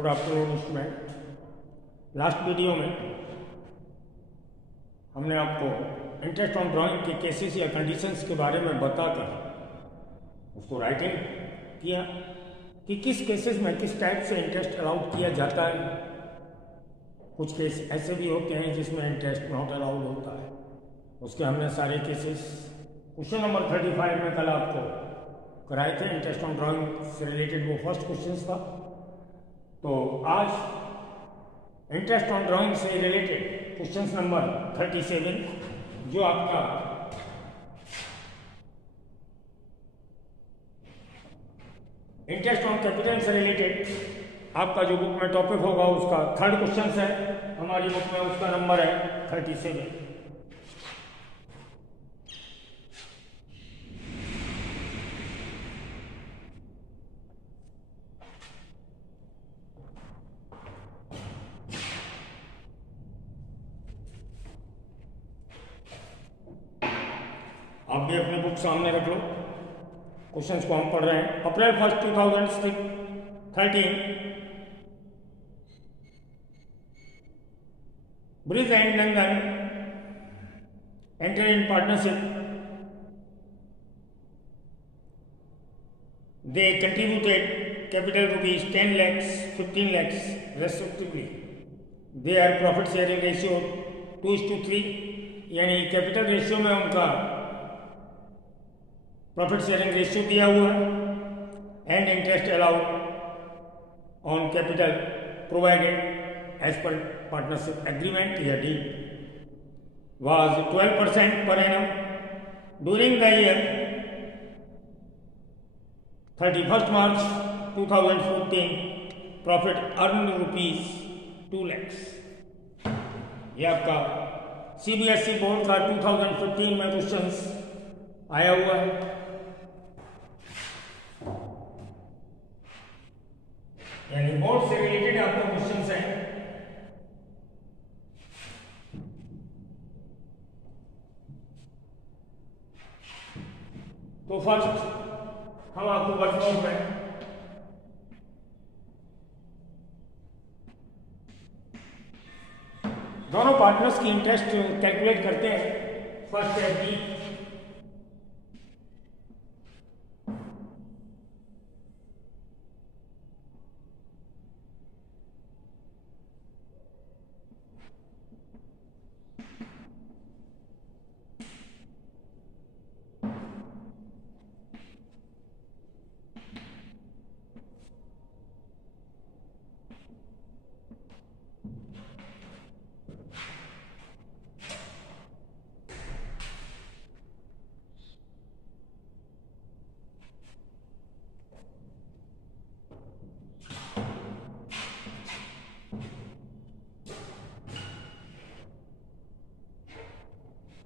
Good afternoon student. Last video में हमने आपको इंटरेस्ट ऑन ड्राइंग के केसेस या कंडीशंस के बारे में बताकर उसको राइटिंग किया कि किस केसेस में किस टाइप से इंटरेस्ट अलाउड किया जाता है। कुछ केस ऐसे भी होते हैं जिसमें इंटरेस्ट नॉट अलाउड होता है, उसके हमने सारे केसेस क्वेश्चन नंबर 35 में कल आपको कराए थे। इंटरेस्ट ऑन ड्राइंग से रिलेटेड वो फर्स्ट क्वेश्चन था। तो आज इंटरेस्ट ऑन ड्राइंग से रिलेटेड क्वेश्चन नंबर 37 जो आपका इंटरेस्ट ऑन कैपिटल से रिलेटेड आपका जो बुक में टॉपिक होगा उसका थर्ड क्वेश्चन है। हमारी बुक में उसका नंबर है 37। आप भी अपने बुक सामने रख लो। क्वेश्चंस को हम पढ़ रहे हैं। अप्रैल 1, 2013 bridge and Nandan enter in partnership. They contributed capital rupees 10 lakhs, 15 lakhs respectively. Their profit sharing ratio 2:3, यानी कैपिटल रेशियो में उनका प्रॉफिट शेयरिंग रेशियो दिया हुआ है। And interest allowed on capital provided as per partnership agreement या deed was 12% per annum during the year 31 March 2014। Profit earn rupees 2 lakhs। ये आपका CBSE board का 2015 में क्वेश्चंस आया हुआ है। यानी बोर्ड से रिलेटेड आपको क्वेश्चंस हैं। तो फर्स्ट हम आपको वर्कआउट में दोनों पार्टनर्स की इंटरेस्ट कैलकुलेट करते हैं। फर्स्ट है बी,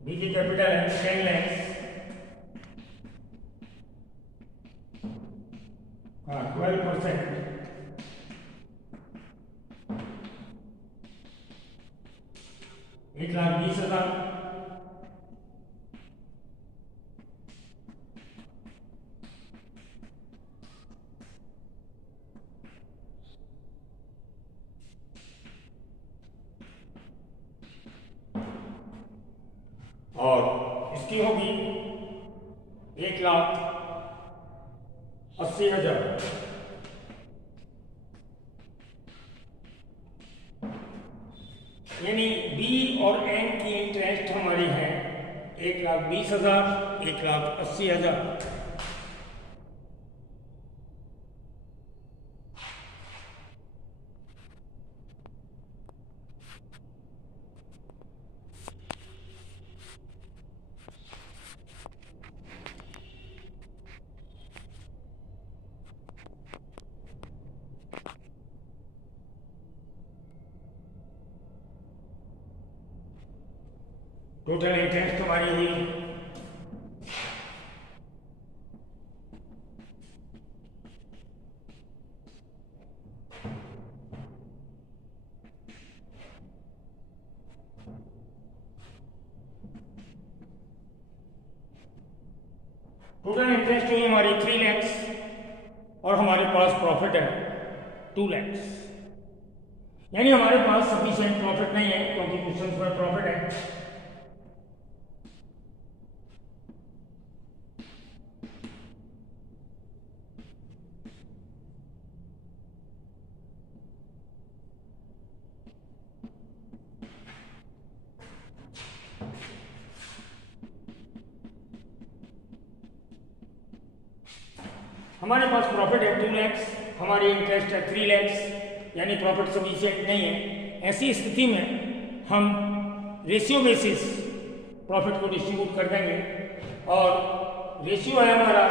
बी की कैपिटल है 10 lakhs, 12%, 1,20,000। और इसकी होगी 1,80,000। यानी बी और एन की इंटरेस्ट हमारी है 1,20,000, 1,80,000। टोटल इंटरेस्ट हमारी हुई 3 lakhs और हमारे पास प्रॉफिट है 2 lakhs। यानी हमारे पास सफिशिएंट प्रॉफिट नहीं है, क्योंकि क्वेश्चन में प्रॉफिट है। हमारे पास प्रॉफिट है 2 लाख, हमारी इंटरेस्ट है 3 लाख, यानी प्रॉफिट सफिशिएंट नहीं है। ऐसी स्थिति में हम रेशियो बेसिस प्रॉफिट को डिस्ट्रीब्यूट कर देंगे, और रेशियो है हमारा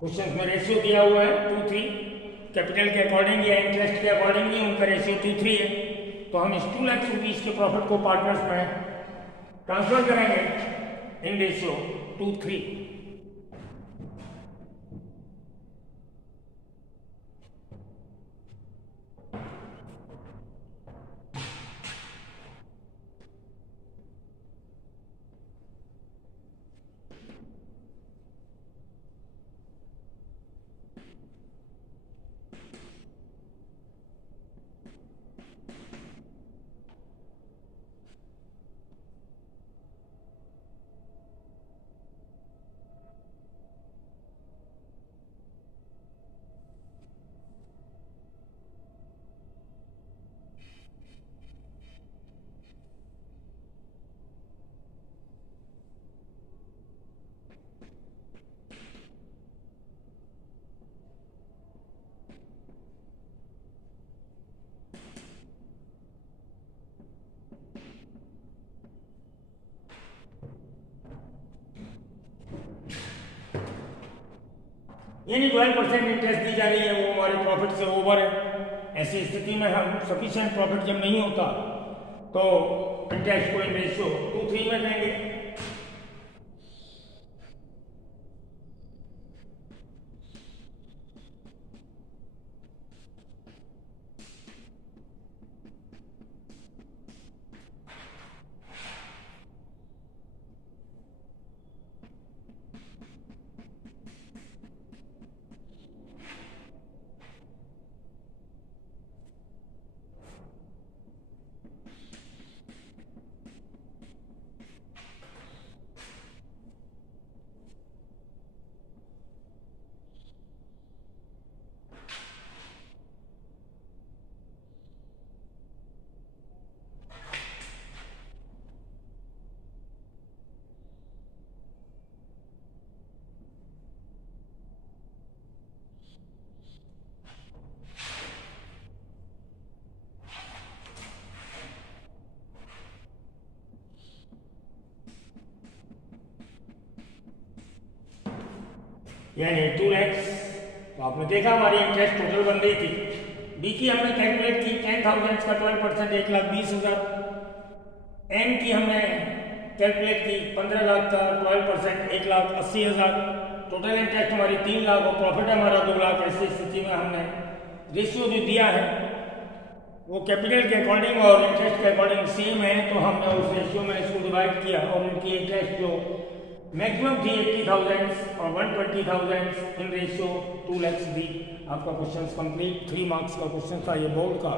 क्वेश्चन में रेशियो दिया हुआ है 2:3, कैपिटल के अकॉर्डिंग या इंटरेस्ट के अकॉर्डिंग नहीं, उनका रेशियो 2:3 है। तो हम इस 2 लाख रुपीज के प्रॉफिट को पार्टनर्स में ट्रांसफर करेंगे इन रेशियो 2:3। यानी 12% इंटरेस्ट दी जा रही है, वो हमारे प्रॉफिट से ओवर है। ऐसी स्थिति में हम सफिशिएंट प्रॉफिट जब नहीं होता तो इंटरेस्ट को इन रेशियो 2:3 में देंगे। यानी 2 लाख। तो आपने देखा हमारी इंटरेस्ट टोटल बन रही थी। बी की हमने कैलकुलेट की 10,000 का 12%, 1,20,000। एन की हमने कैलकुलेट की 15 लाख का 12%, 1,80,000। टोटल इंटरेस्ट हमारी 3 लाख और प्रॉफिट है हमारा 2 लाख। ऐसी स्थिति में हमने रेशियो जो दिया है वो कैपिटल के अकॉर्डिंग और इंटरेस्ट के अकॉर्डिंग सेम है, तो हमने उस रेशियो में इसको डिवाइड किया और उनकी इंटरेस्ट जो मैक्सिमम थी 80,000 और 120,000 इन रेशियो 2 लाख दी। आपका क्वेश्चन कंप्लीट। 3 मार्क्स का क्वेश्चन था ये बोर्ड का।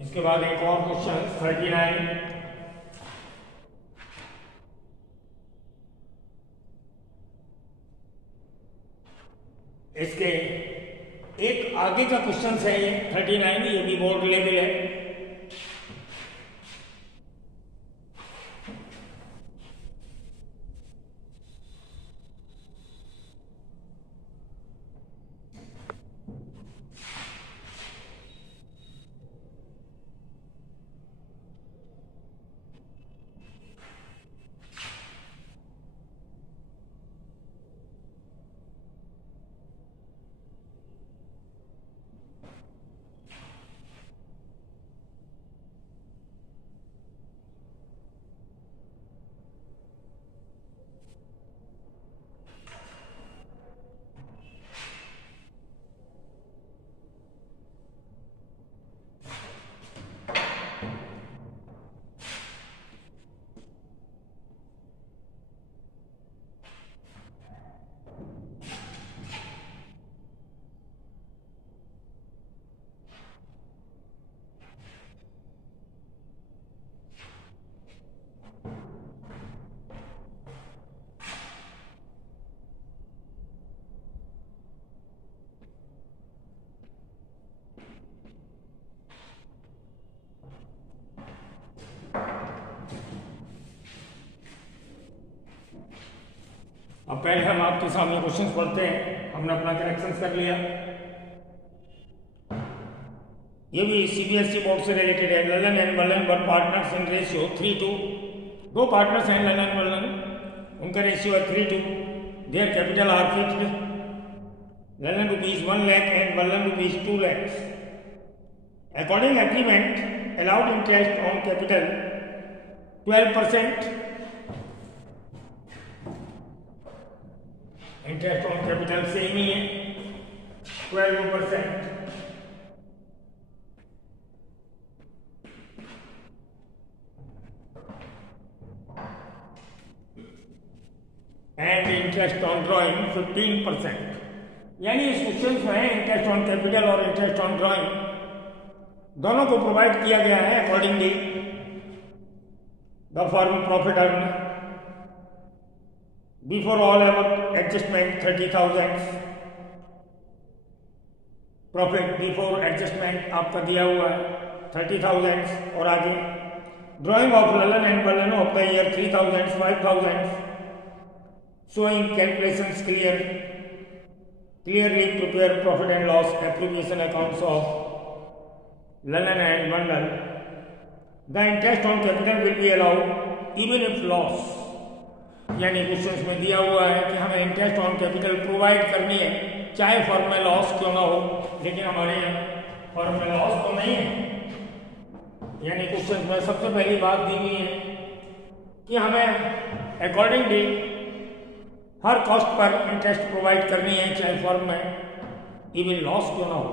इसके बाद एक और क्वेश्चन 39। इसके एक आगे का क्वेश्चन है ये 39, ये भी बोर्ड लेवल है। अब पहले हम आपके सामने क्वेश्चंस पढ़ते हैं। हमने अपना करेक्शंस कर लिया। ये भी सीबीएसई बोर्ड से रिलेटेड है। Lalan and Valan were partners in ratio 3:2। दो पार्टनर्स हैं ललन वलन, उनका रेशियो है 3:2। Their capital are fixed. Lalan ₹1 lakh and Valan ₹2 lakhs। According agreement allowed interest on capital 12%। Interest on capital same ही है 12%। And interest on drawing 15%। यानी इस क्वेश्चन में इंटरेस्ट ऑन कैपिटल और इंटरेस्ट ऑन ड्राइंग दोनों को प्रोवाइड किया गया है accordingly the firm profit earn before all ever adjustment 30,000। Profit before adjustment आपका दिया हुआ है 30,000। और आगे drawing of Lalan and Valan of the year 3,000 5,000। showing calculations clearly prepare profit and loss appropriation accounts of Lalan and Mandal. The interest on capital will be allowed even if loss। यानी question में दिया हुआ है कि हमें इंटरेस्ट ऑन कैपिटल प्रोवाइड करनी है चाहे फर्म में लॉस क्यों ना हो, लेकिन हमारे यहाँ फर्म में लॉस तो नहीं है। यानी क्वेश्चन में सबसे पहली बात दी हुई है कि हमें अकॉर्डिंगली हर कॉस्ट पर इंटरेस्ट प्रोवाइड करनी है चाहे फर्म में इवन लॉस क्यों ना हो।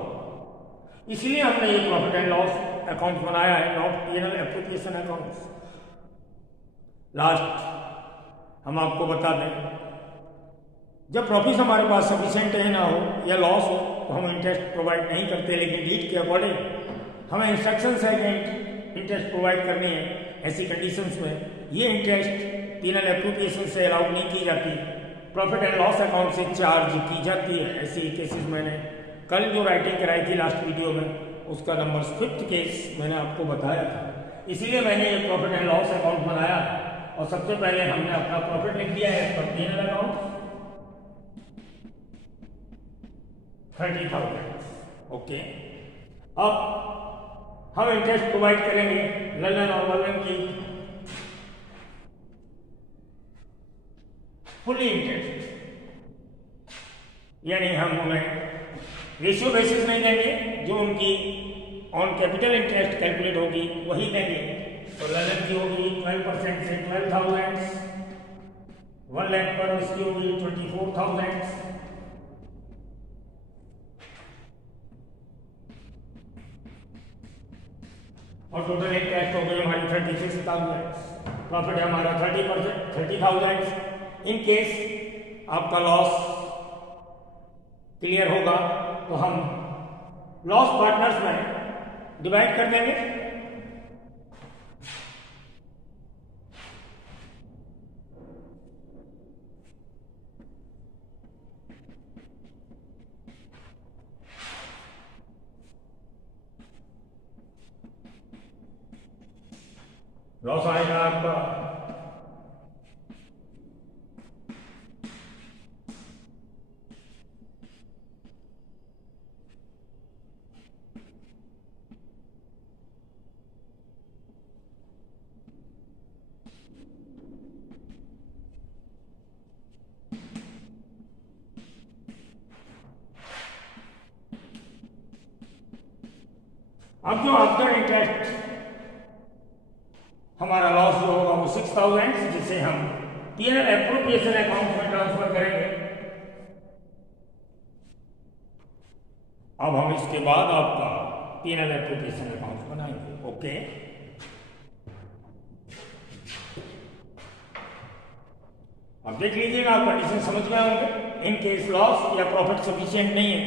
इसलिए हमने ये प्रॉफिट एंड लॉस अकाउंट बनाया है, not PNL application accounts. Last हम आपको बता दें, जब प्रॉफिट हमारे पास सफिशिएंट है ना हो या लॉस हो तो हम इंटरेस्ट प्रोवाइड नहीं करते, लेकिन नीड के अकॉर्डिंग हमें इंस्ट्रक्शंस है कि इंटरेस्ट प्रोवाइड करनी है। ऐसी कंडीशंस में ये इंटरेस्ट पीएनएल एप्लीकेशन से अलाउड नहीं की जाती, प्रॉफिट एंड लॉस अकाउंट से चार्ज की जाती है। ऐसे केसेस मैंने कल जो राइटिंग कराई थी लास्ट वीडियो में, उसका नंबर 5th केस मैंने आपको बताया था। इसीलिए मैंने ये प्रॉफिट एंड लॉस अकाउंट बनाया और सबसे पहले हमने अपना प्रॉफिट लिख दिया है पर पीएनएल अकाउंट 30,000। ओके, अब हम इंटरेस्ट प्रोवाइड करेंगे ललन और वलन की फुली इंटरेस्ट। यानी हम उन्हें रेशियो बेसिस नहीं देंगे, जो उनकी ऑन कैपिटल इंटरेस्ट कैलकुलेट होगी वही देंगे। तो ललन की होगी 12% से 12,000। 1 लाख पर इसकी होगी 24,000। और टोटल इंटरेस्ट हो गई हमारी 36,000। प्रॉफिट है हमारा 30%, 30,000। इन केस आपका लॉस क्लियर होगा तो हम लॉस पार्टनर्स में डिवाइड कर देंगे। लॉस आएगा आपका अब जो आपका इंटरेस्ट हमारा लॉस जो होगा वो 6,000, जिसे हम पीएनएल एप्रोप्रिएशन अकाउंट में ट्रांसफर करेंगे। अब हम इसके बाद आपका पीएनएल एप्रोप्रिएशन अकाउंट बनाएंगे। ओके, अब देख लीजिएगा, आप कंडीशन समझ गए होंगे। इन केस लॉस या प्रॉफिट सफिशिएंट नहीं है,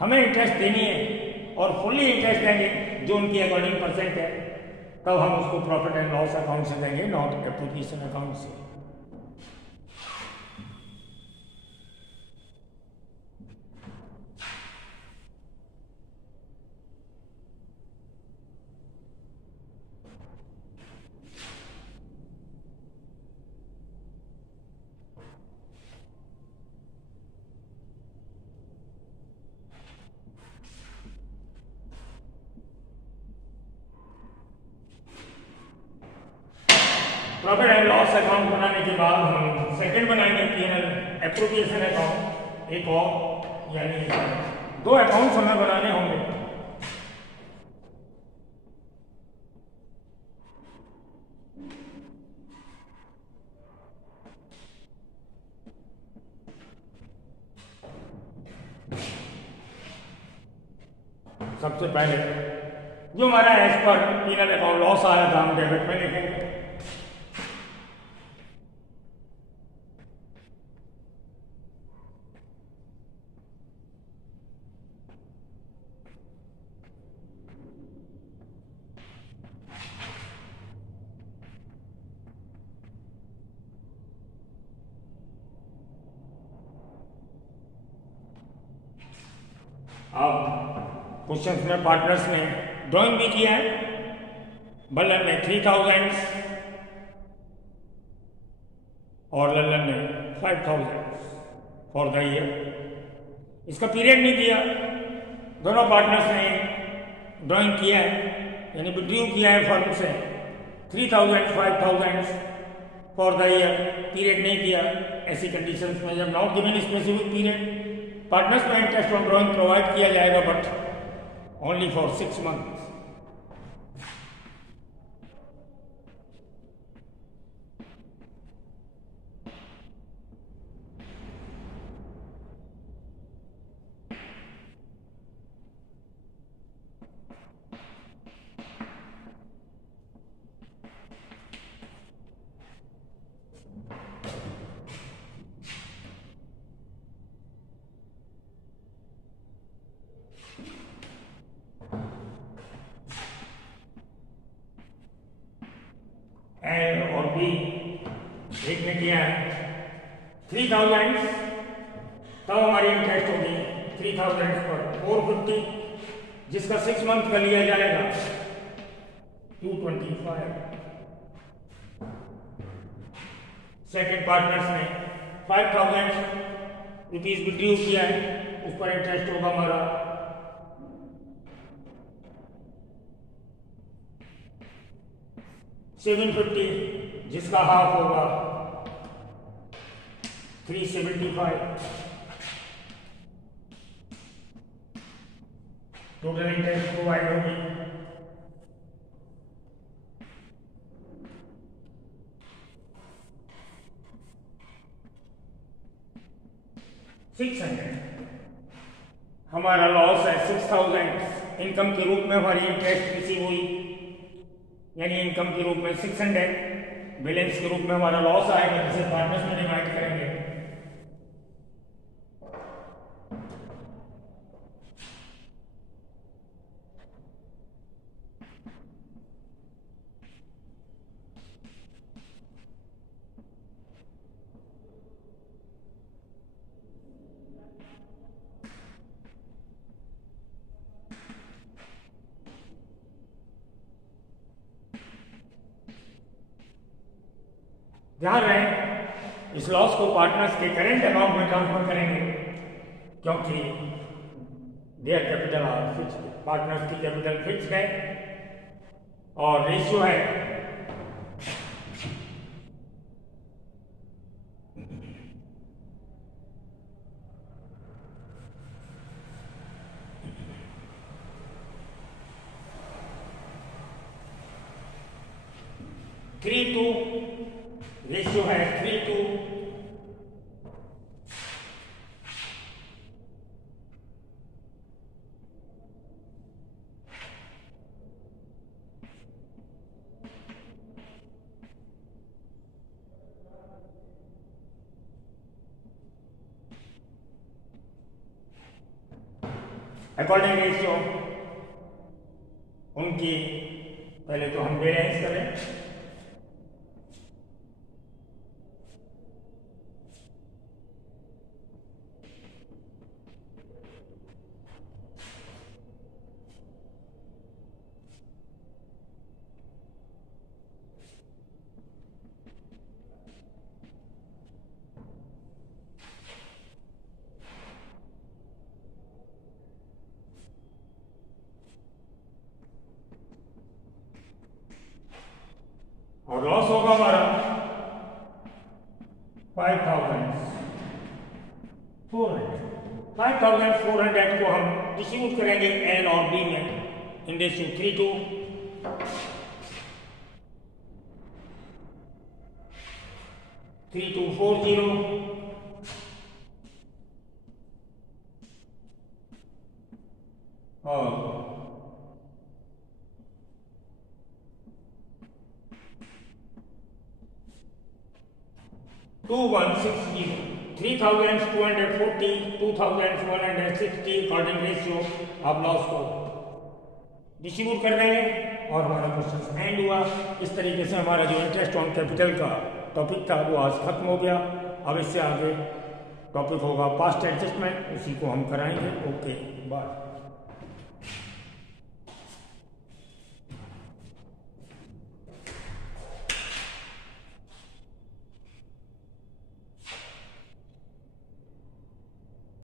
हमें इंटरेस्ट देनी है और फुल्ली इंटरेस्ट देंगे जो उनकी अकॉर्डिंग परसेंट है, तब हम उसको प्रॉफिट एंड लॉस अकाउंट से देंगे, नॉट एप्लीकेशन अकाउंट से। प्रॉफिट एंड लॉस अकाउंट बनाने के बाद हम सेकंड बनाएंगे पीएनएल एप्रोप्रिएशन अकाउंट, एक और, यानी दो अकाउंट्स हमें बनाने होंगे। सबसे पहले जो हमारा as per PNL account loss आया था हम डेबिट में लिखेंगे। अब क्वेश्चन में पार्टनर्स ने ड्राइंग भी किया है। बल्लन ने 3000 और लल्लन ने 5000 फॉर द ईयर। इसका पीरियड नहीं दिया। दोनों पार्टनर्स ने ड्राइंग किया है, यानी विड्रू किया है फर्म से 3000 5000 फॉर द ईयर, पीरियड नहीं दिया। ऐसी कंडीशंस में जब not given specific period, partners में इंटरेस्ट ऑन ड्राइंग प्रोवाइड किया जाएगा बट ओनली फॉर 6 months। और भी एक में किया है 3000, तब हमारी इंटरेस्ट होगी 3000 पर 450, जिसका 6 month का लिया जाएगा 225। सेकेंड पार्टनर्स ने 5000 रुपीज विड्रू किया है, उस पर इंटरेस्ट होगा हमारा 750, जिसका हाफ होगा 375। टोटल इंटरेस्ट प्रोवाइड होगी 600। हमारा लॉस है 6000। इनकम के रूप में हमारी इंटरेस्ट रिसीव हुई, यानी इनकम के रूप में 600, बैलेंस के रूप में हमारा लॉस आएगा, जिसे पार्टनर्स में डिवाइड करेंगे। ध्यान रहे इस लॉस को पार्टनर्स के करेंट अकाउंट में ट्रांसफर करेंगे, क्योंकि there capital are fixed, partners की कैपिटल फिक्स्ड है और रेशियो है 3:2, रेशियो है 3:2। अकॉर्डिंग रेशियो उनकी पहले तो हम बैलेंस करें। 400 5400 को हम डिस्ट्रीब्यूट करेंगे एल और बी में इन रेशियो 3 to 40 और 2160 3240 2160 अकॉर्डिंग रेशियो आप लॉस को डिस्ट्रीब्यूट कर देंगे और हमारा क्वेश्चन एंड हुआ। इस तरीके से हमारा जो इंटरेस्ट ऑन कैपिटल का टॉपिक था वो आज खत्म हो गया। अब इससे आगे टॉपिक होगा पास्ट एडजस्टमेंट, उसी को हम कराएंगे। Okay bye.